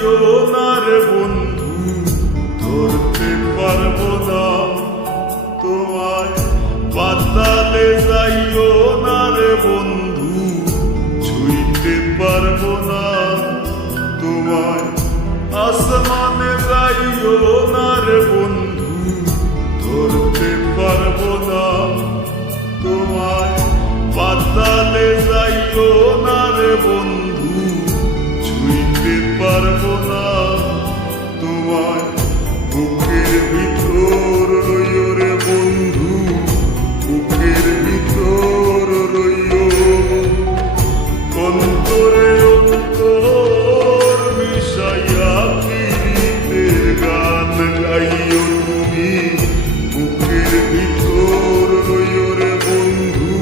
যাইও না রে বন্ধু, ধরতে পারবো না তোমায়। পাতালে যাইও না রে বন্ধু, ছুঁইতে পারবো না তোমায়। আসমানে যাইও না রে বন্ধু, ধরতে পারবো না তোমায়। পাতালে যাইও না রে বন্ধু, ছুঁইতে পারবো না তোমায়। বুকের ভিতর রইও রে বন্ধু, বুকের ভিতর রইও। অন্তরে অন্তর মিশাইয়া পীড়িতের গান গাইও তুমি। বুকের ভিতর রইও রে বন্ধু,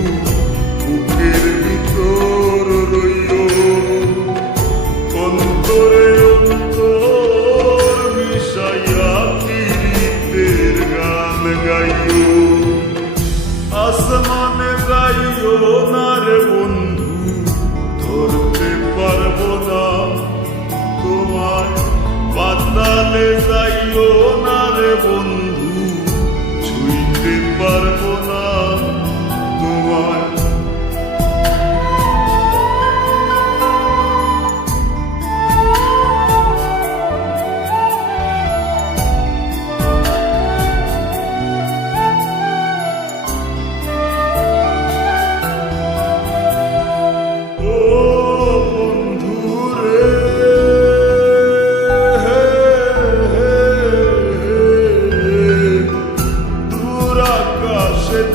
বুকের ভিতর রইও। অন্তরে অন্তর মিশাইয়া পীড়িতের গান গাইও। আসমানে যাইও না রে বন্ধু, ধরতে পারবো না তোমায়। পাতালে যাইও না রে বন্ধু, ছুঁইতে পারবো না তোমায়।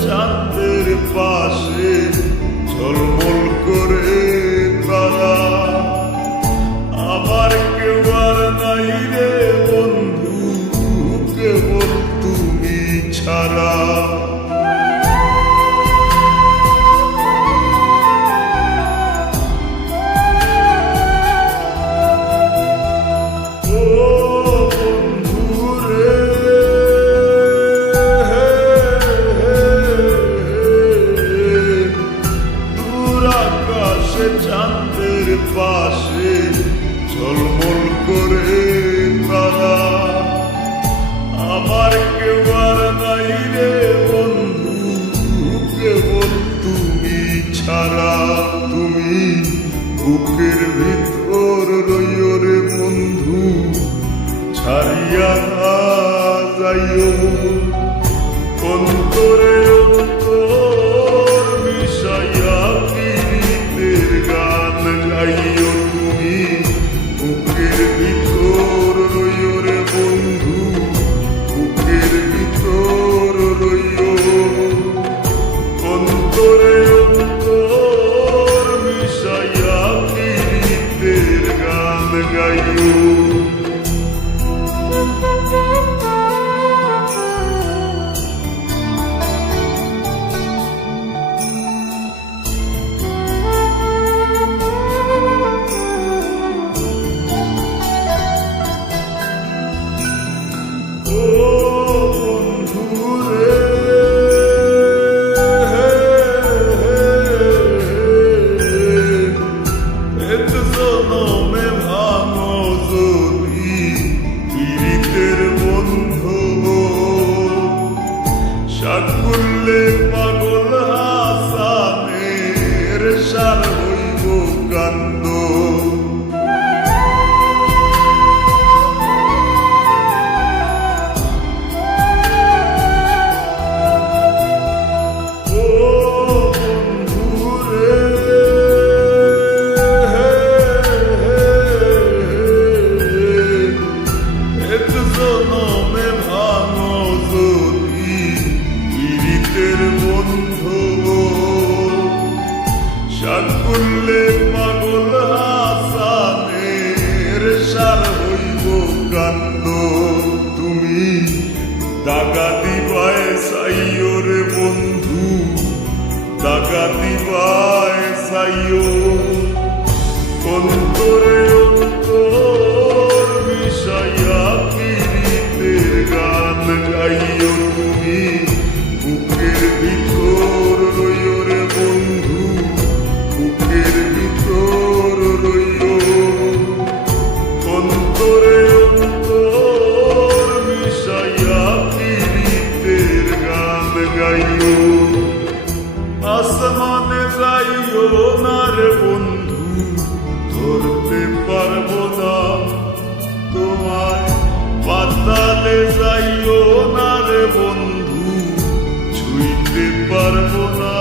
চাঁদের পাশে ঝলমল করে তারা, আমার কেউ আর নাই রে বন্ধু, কেবল তুমি ছাড়া। চাঁদের পাশে ঝলমল করে তারা, আমার কেউ আর নাই রে বন্ধু, কেবল তুমি ছাড়া। তুমি বুকের ভিতর রইও রে বন্ধু, ছাড়িয়া না যাইও। অন্তরে অন্তর মিশাইয়া পীড়িতের গান গাইও তুমি। বুকের ভিতর রইও রে বন্ধু, বুকের ভিতর রইও। অন্তরে অন্তর মিশাইয়া পীড়িতের গান গাইও। করলে পাগল হাসানের সার হইব কান্দ। করলে পাগল হাসানের সার হইব কান্দ। তুমি দাগা দিবায় সাইও রে বন্ধু, দাগা দিবায় সাইও। অন্তরে অন্তর মিশাইয়া পীড়িতের গান গাইও তুমি। বুকের ভিতর রইও রে বন্ধু, বুকের ভিতর রইও। যাইও না রে বন্ধু, ছুঁইতে পারবো না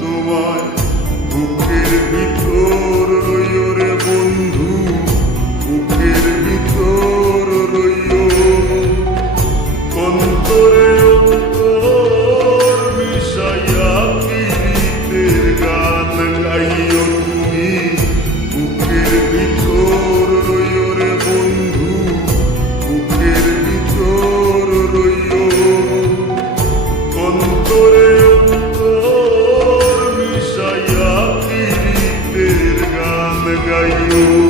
তোমায়, বুকের ভিতর রইও রে বন্ধু, বুকের ভিতর রইও। অন্তরে অন্তর মিশাইয়া পীড়িতের গান গাইও তুমি, বুকের ভিতর রইও রে বন্ধু, বুকের ভিতর রইও। অন্তরে অন্তর মিশাইয়া পীড়িতের গান গাইও।